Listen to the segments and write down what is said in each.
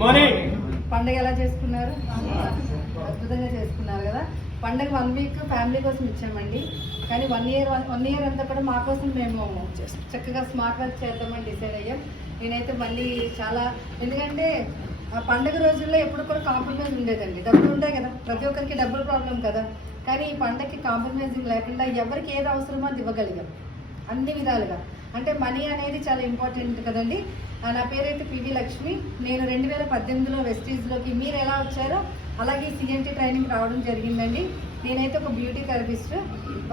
పండుగ ఎలా చేసుకున్నారు? అద్భుతంగా చేసుకున్నారు కదా. పండుగ 1 వీక్ ఫ్యామిలీ కోసం ఇచ్చామండి, కానీ 1 ఇయర్ అంతా కూడా మా కోసం మేము చక్కగా స్మార్ట్ వర్క్ చేద్దామని డిసైడ్ అయ్యాం. నేనైతే మళ్ళీ చాలా, ఎందుకంటే ఆ పండుగ రోజుల్లో ఎప్పుడు కూడా కాంప్రమైజ్ ఉండేదండి. డబ్బులు ఉంటాయి కదా, ప్రతి ఒక్కరికి డబ్బులు ప్రాబ్లం కదా, కానీ ఈ పండగకి కాంప్రమైజింగ్ లేకుండా ఎవరికి ఏది అవసరమో అది ఇవ్వగలిగాం అన్ని విధాలుగా. అంటే మనీ అనేది చాలా ఇంపార్టెంట్ కదండి. నా పేరైతే పివి లక్ష్మి. నేను 2018లో వెస్టీజ్లోకి మీరు ఎలా వచ్చారో అలాగే సిఎన్టీ ట్రైనింగ్ రావడం జరిగిందండి. నేనైతే ఒక బ్యూటీ థెరపిస్ట్.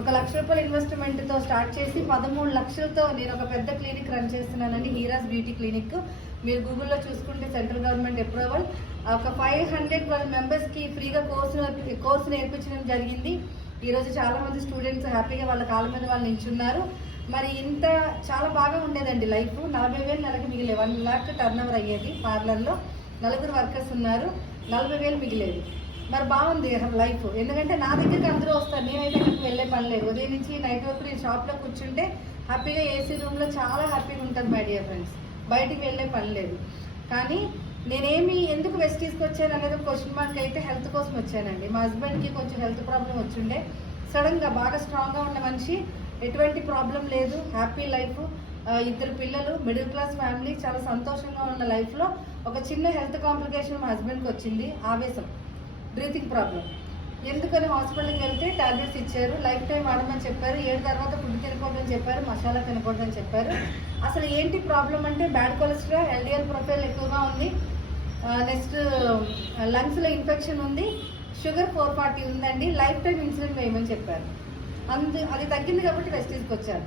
1 లక్ష రూపాయల ఇన్వెస్ట్మెంట్తో స్టార్ట్ చేసి 13 లక్షలతో నేను ఒక పెద్ద క్లినిక్ రన్ చేస్తున్నానండి, హీరాస్ బ్యూటీ క్లినిక్. మీరు గూగుల్లో చూసుకుంటే సెంట్రల్ గవర్నమెంట్ అప్రూవల్. ఒక 500 మెంబర్స్కి ఫ్రీగా కోర్సు నేర్పించడం జరిగింది. ఈరోజు చాలామంది స్టూడెంట్స్ హ్యాపీగా వాళ్ళ కాళ్ళ మీద వాళ్ళు నిల్చున్నారు. మరి ఇంత చాలా బాగా ఉండేదండి లైఫ్. 40,000 నెలకి మిగిలే 1 lakh టర్న్ ఓవర్ అయ్యేది. పార్లర్లో 4 వర్కర్స్ ఉన్నారు, 40,000 మిగిలేదు. మరి బాగుంది లైఫ్. ఎందుకంటే నా దగ్గరికి అందరూ వస్తారు, నేనైతే అక్కడికి వెళ్ళే పని లేదు. ఉదయం నుంచి నైట్ వరకు నేను షాప్లో కూర్చుంటే హ్యాపీగా ఏసీ రూమ్లో చాలా హ్యాపీగా ఉంటుంది మై డియర్ ఫ్రెండ్స్. బయటికి వెళ్ళే పని లేదు. కానీ నేనేమి ఎందుకు వెస్టీజ్కి వచ్చాను అనేది క్వశ్చన్ మార్క్ అయితే హెల్త్ కోసం వచ్చానండి. మా హస్బెండ్కి కొంచెం హెల్త్ ప్రాబ్లం వచ్చిండే. సడన్గా బాగా స్ట్రాంగ్గా ఉన్న మనిషి, ఎటువంటి ప్రాబ్లం లేదు, హ్యాపీ లైఫ్, 2 పిల్లలు, మిడిల్ క్లాస్ ఫ్యామిలీ, చాలా సంతోషంగా ఉన్న లైఫ్లో ఒక చిన్న హెల్త్ కాంప్లికేషన్ మా హస్బెండ్కి వచ్చింది. ఆవేశం, బ్రీతింగ్ ప్రాబ్లం. ఎందుకని హాస్పిటల్కి వెళ్తే టాబ్లెట్స్ ఇచ్చారు, లైఫ్ టైం వాడమని చెప్పారు. 7 తర్వాత ఫుడ్ తినకూడదని చెప్పారు, మసాలా తినకూడదని చెప్పారు. అసలు ఏంటి ప్రాబ్లం అంటే బ్యాడ్ కొలెస్ట్రాల్, ఎల్డిఎల్ ప్రొఫైల్ ఎక్కువగా ఉంది, నెక్స్ట్ లంగ్స్లో ఇన్ఫెక్షన్ ఉంది, షుగర్ 440 ఉందండి, లైఫ్ టైం ఇన్సులిన్ వేయమని చెప్పారు. అది తగ్గింది కాబట్టి వెస్టీజ్కి వచ్చారు.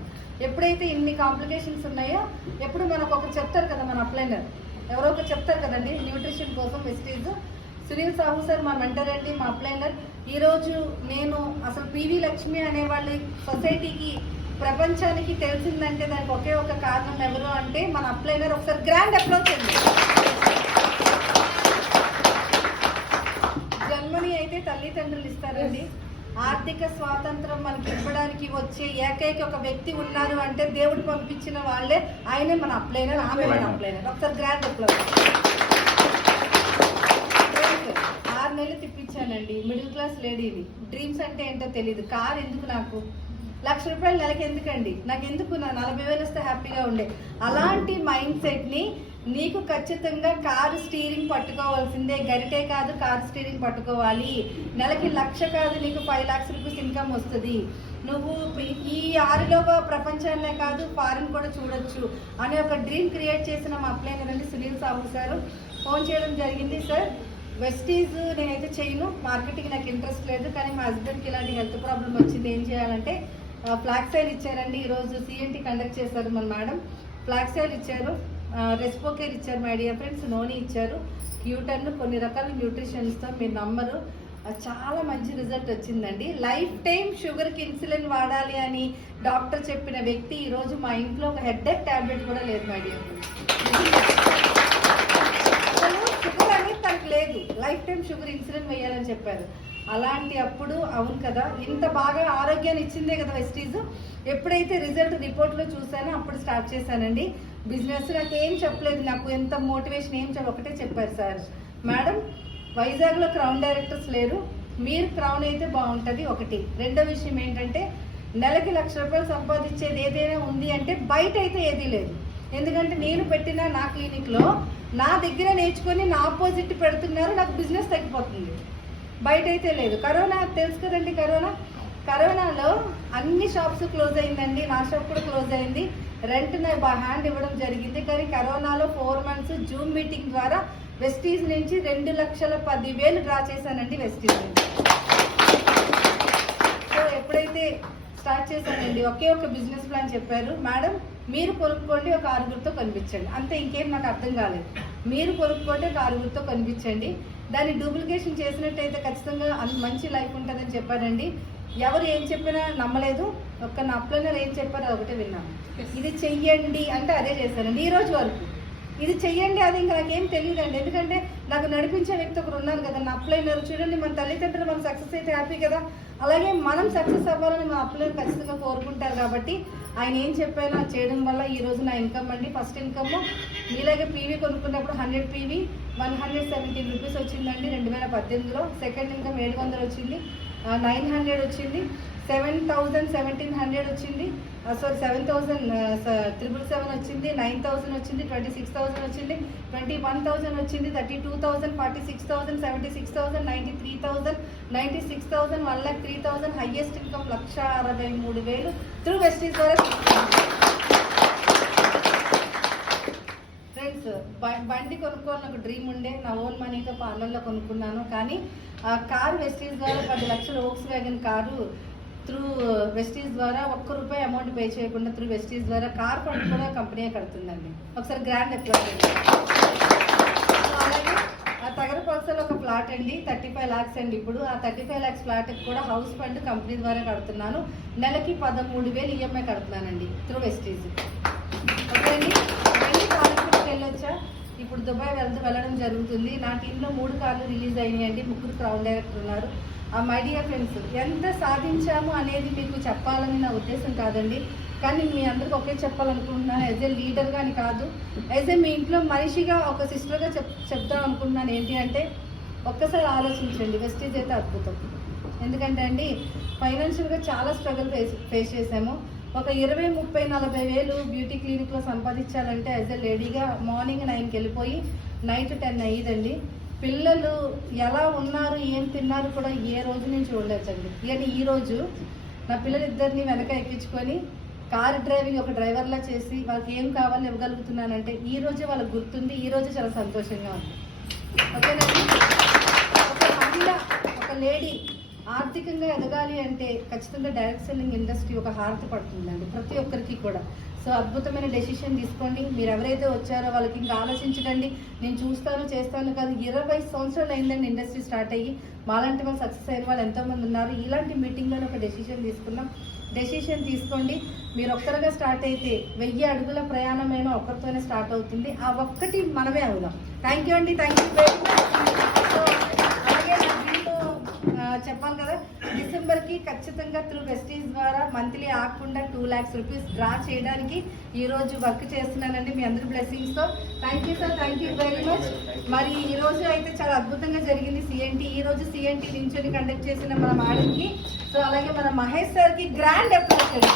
ఎప్పుడైతే ఇన్ని కాంప్లికేషన్స్ ఉన్నాయో, ఎప్పుడు మనకు ఒకరు చెప్తారు కదా, మన అప్లైనర్ ఎవరో ఒకరు చెప్తారు కదండి న్యూట్రిషన్ కోసం. వెస్టీజ్ సునీల్ సాహు సార్ మా మెంటర్ అండి, మా అప్లైనర్. ఈరోజు నేను అసలు పివి లక్ష్మి అనే వాళ్ళ సొసైటీకి, ప్రపంచానికి తెలిసిందంటే దానికి ఒకే ఒక కారణం ఎవరు అంటే మన అప్లైనర్. ఒకసారి గ్రాండ్ అప్రోచ్ అండి. జన్మని అయితే తల్లిదండ్రులు ఇస్తారండి. ఆర్థిక స్వాతంత్రం మనకి ఇవ్వడానికి వచ్చే ఏకైక ఒక వ్యక్తి ఉన్నారు అంటే దేవుడు పంపించిన వాళ్ళే. ఆయనే మన అప్లైనర్, ఆమె మన అప్లైనర్. ఒకసారి గ్రాండ్ అప్లైనర్. 6 నెలలు తిప్పించానండి. మిడిల్ క్లాస్ లేడీని. డ్రీమ్స్ అంటే ఏంటో తెలియదు. కార్ ఎందుకు నాకు, 1 లక్ష రూపాయలు నెలకి ఎందుకండి, నాకు ఎందుకు, నా 40,000 వస్తే హ్యాపీగా ఉండే. అలాంటి మైండ్ సెట్ని నీకు ఖచ్చితంగా కారు స్టీరింగ్ పట్టుకోవాల్సిందే. గరిటే కాదు, కారు స్టీరింగ్ పట్టుకోవాలి. నెలకి 1 లక్ష కాదు, నీకు 5 lakhs రూపీస్ ఇన్కమ్ వస్తుంది. నువ్వు ఈ 6లో ప్రపంచాన్నే కాదు ఫారిన్ కూడా చూడొచ్చు అనే ఒక డ్రీమ్ క్రియేట్ చేసిన మా అప్లైనర్ అండి సునీల్ సాహు గారు. ఫోన్ చేయడం జరిగింది. సార్ వెస్టీజ్ నేనైతే చేయను, మార్కెటింగ్ నాకు ఇంట్రెస్ట్ లేదు, కానీ మా హస్బెండ్కి ఇలాంటి హెల్త్ ప్రాబ్లం వచ్చింది, ఏం చేయాలంటే ఫ్లాక్స్ ఆయిల్ ఇచ్చారండి. ఈరోజు సిఎన్టీ కండక్ట్ చేశారు మన మేడం. ఫ్లాక్స్ ఆయిల్ ఇచ్చారు, రెస్పోకేర్ ఇచ్చారు మై డియర్ ఫ్రెండ్స్, నోని ఇచ్చారు, క్యూటర్న్, కొన్ని రకాల న్యూట్రిషన్స్తో మీరు నమ్మరు చాలా మంచి రిజల్ట్ వచ్చిందండి. లైఫ్ టైం షుగర్కి ఇన్సులిన్ వాడాలి అని డాక్టర్ చెప్పిన వ్యక్తి ఈరోజు మా ఇంట్లో ఒక హెడ్ఏక్ ట్యాబ్లెట్ కూడా లేదు మై డియర్ ఫ్రెండ్స్. అసలు షుగర్ అనేది తనకు లేదు, లైఫ్ టైం షుగర్ ఇన్సులిన్ వేయాలని చెప్పారు. అలాంటి అప్పుడు అవును కదా, ఇంత బాగా ఆరోగ్యాన్ని ఇచ్చిందే కదా వెస్టీజ్. ఎప్పుడైతే రిజల్ట్ రిపోర్ట్లో చూసానో అప్పుడు స్టార్ట్ చేశానండి బిజినెస్. నాకు ఏం చెప్పలేదు, నాకు ఎంత మోటివేషన్ ఏం ఒకటే చెప్పారు సార్, మేడం వైజాగ్లో క్రౌన్ డైరెక్టర్స్ లేరు, మీరు క్రౌన్ అయితే బాగుంటుంది ఒకటి. రెండో విషయం ఏంటంటే నెలకి 1 లక్ష రూపాయలు సంపాదించేది ఏదైనా ఉంది అంటే బయట అయితే ఏదీ లేదు. ఎందుకంటే నేను పెట్టిన నా క్లినిక్లో నా దగ్గర నేర్చుకొని నా ఆపోజిట్ పెడుతున్నారు, నాకు బిజినెస్ తగ్గిపోతుంది. బయట అయితే లేదు. కరోనా తెలుసు కదండి, కరోనాలో అన్ని షాప్స్ క్లోజ్ అయిందండి, నా షాప్ కూడా క్లోజ్ అయింది. రెంట్ హ్యాండ్ ఇవ్వడం జరిగింది. కానీ కరోనాలో 4 months జూమ్ మీటింగ్ ద్వారా వెస్టీజ్ నుంచి 2,10,000 డ్రా చేశానండి వెస్టీజ్ నుంచి. సో ఎప్పుడైతే స్టార్ట్ చేశానండి, ఒకే ఒక బిజినెస్ ప్లాన్ చెప్పారు, మేడం మీరు కొనుక్కోండి, ఒక 6గురితో కనిపించండి, అంతే, ఇంకేం నాకు అర్థం కాలేదు. మీరు కొనుక్కోండి, ఒక 6గురితో కనిపించండి, దాన్ని డూప్లికేషన్ చేసినట్టయితే ఖచ్చితంగా మంచి లైఫ్ ఉంటుందని చెప్పారండి. ఎవరు ఏం చెప్పినా నమ్మలేదు, ఒక్క నా అప్లైనర్ ఏం చెప్పారో ఒకటే విన్నాను. ఇది చెయ్యండి అంటే అదే చేశానండి ఈ రోజు వరకు. ఇది చెయ్యండి, అది ఇంకా నాకేం తెలియదండి. ఎందుకంటే నాకు నడిపించే వ్యక్తి ఒకరు ఉన్నారు కదా, నా అప్లైనర్. చూడండి, మన తల్లిదండ్రులు మనం సక్సెస్ అయితే హ్యాపీ కదా, అలాగే మనం సక్సెస్ అవ్వాలని మా అప్లైనర్ ఖచ్చితంగా కోరుకుంటారు. కాబట్టి ఆయన ఏం చెప్పారో అది చేయడం వల్ల ఈ రోజు నా ఇన్కమ్ అండి. ఫస్ట్ ఇన్కమ్ మీలాగే పీవీ కొనుక్కున్నప్పుడు 100 పీవీ 117 రూపీస్ వచ్చిందండి 2018లో. సెకండ్ ఇన్కమ్ 700 వచ్చింది, 900 వచ్చింది, 7,1700 వచ్చింది, సారీ 7,777 వచ్చింది, 9,000 వచ్చింది, 26,000 వచ్చింది, 21,000 వచ్చింది, 32,000, 46,000, 76,000, 93,000, 96,000, 1,03,000. హైయెస్ట్ ఇన్కమ్ 1,63,000 త్రూ వెస్టీజ్ ద్వారా. ఫ్రెండ్స్, బండి కొనుక్కోవాలని ఒక డ్రీమ్ ఉండే, నా ఓన్ మనీతో పార్లర్లో కొనుక్కున్నాను. కానీ ఆ కారు వెస్టీజ్ ద్వారా 10 లక్షల Volkswagen car through Vestige ద్వారా ₹1 అమౌంట్ పే చేయకుండా త్రూ వెస్టీజ్ ద్వారా కార్ ఫండ్ కూడా కంపెనీ కడుతుందండి. ఒకసారి గ్రాండ్ అప్లాజ్. అలాగే ఆ తగరపల్సలో ఒక ఫ్లాట్ అండి, 35 lakhs అండి. ఇప్పుడు ఆ 35 lakhs ఫ్లాట్కి కూడా హౌస్ ఫండ్ కంపెనీ ద్వారా కడుతున్నాను. నెలకి 13,000 ఈఎంఐ కడుతున్నానండి త్రూ వెస్టీజ్. ఓకే అండి. మళ్ళీ కాలేజ్కి వెళ్ళొచ్చా? ఇప్పుడు దుబాయ్ వెళ్ళడం జరుగుతుంది. నా టీంలో 3 కార్లు రిలీజ్ అయినాయండి, 3 క్రౌన్ డైరెక్టర్ ఉన్నారు. మై డియర్ ఫ్రెండ్స్, ఎంత సాధించాము అనేది మీకు చెప్పాలని నా ఉద్దేశం కాదండి. కానీ మీ అందరికి ఒకే చెప్పాలనుకుంటున్నాను, యాజ్ ఏ లీడర్గా అని కాదు, యాజ్ ఏ మీ ఇంట్లో మనిషిగా ఒక సిస్టర్గా చెప్దాం అనుకుంటున్నాను. ఏంటి అంటే ఒక్కసారి ఆలోచించండి, వెస్టీజ్ అయితే అద్భుతం. ఎందుకంటే అండి ఫైనాన్షియల్గా చాలా స్ట్రగుల్ ఫేస్ చేసాము. ఒక 20, 30, 40 వేలు బ్యూటీ క్లినిక్లో సంపాదించాలంటే యాజ్ ఏ లేడీగా మార్నింగ్ 9కి వెళ్ళిపోయి నైట్ 10 అయ్యిందండి. పిల్లలు ఎలా ఉన్నారు, ఏం తిన్నారు కూడా ఏ రోజు నేను చూడలేదండి. కానీ ఈరోజు నా పిల్లలిద్దరిని వెనక ఎక్కించుకొని కార్ డ్రైవింగ్ ఒక డ్రైవర్లా చేసి వాళ్ళకి ఏం కావాలో ఇవ్వగలుగుతున్నానంటే ఈ రోజే వాళ్ళకి గుర్తుంది, ఈ రోజే చాలా సంతోషంగా ఉంది. ఓకేనండి. ఒక మహిళ, ఒక లేడీ ఆర్థికంగా ఎదగాలి అంటే ఖచ్చితంగా డైరెక్ట్ సెల్లింగ్ ఇండస్ట్రీ ఒక హారతి పడుతుందండి ప్రతి ఒక్కరికి కూడా. సో అద్భుతమైన డెసిషన్ తీసుకోండి. మీరు ఎవరైతే వచ్చారో వాళ్ళకి ఇంకా ఆలోచించకండి, నేను చూస్తాను చేస్తాను కాదు. 20 సంవత్సరాలు అయిందండి ఇండస్ట్రీ స్టార్ట్ అయ్యి. మాలాంటి వాళ్ళు సక్సెస్ అయిన వాళ్ళు ఎంతోమంది ఉన్నారు. ఇలాంటి మీటింగ్లో ఒక డెసిషన్ తీసుకున్నాం. డెసిషన్ తీసుకోండి. మీరు ఒక్కరుగా స్టార్ట్ అయితే 1000 అడుగుల ప్రయాణమైన ఒక్కరితోనే స్టార్ట్ అవుతుంది. ఆ ఒక్కటి మనమే అవుదాం. థ్యాంక్ యూ అండి, థ్యాంక్ యూ వెరీ మచ్. అలాగే నా దీంట్లో చెప్పాలి కదా, డిసెంబర్కి ఖచ్చితంగా త్రూ వెస్టీజ్ ద్వారా మంత్లీ ఆకుండా 2 lakhs రూపీస్ డ్రా చేయడానికి ఈరోజు వర్క్ చేస్తున్నానండి మీ అందరి బ్లెస్సింగ్స్తో. Thank you sir, thank you very much. మరి ఈరోజు అయితే చాలా అద్భుతంగా జరిగింది సిఎన్టీ. ఈరోజు సిఎన్టీ నించొని కండక్ట్ చేసిన మన మేడంకి, సో అలాగే మన మహేష్ సార్కి గ్రాండ్ అప్లాజ్.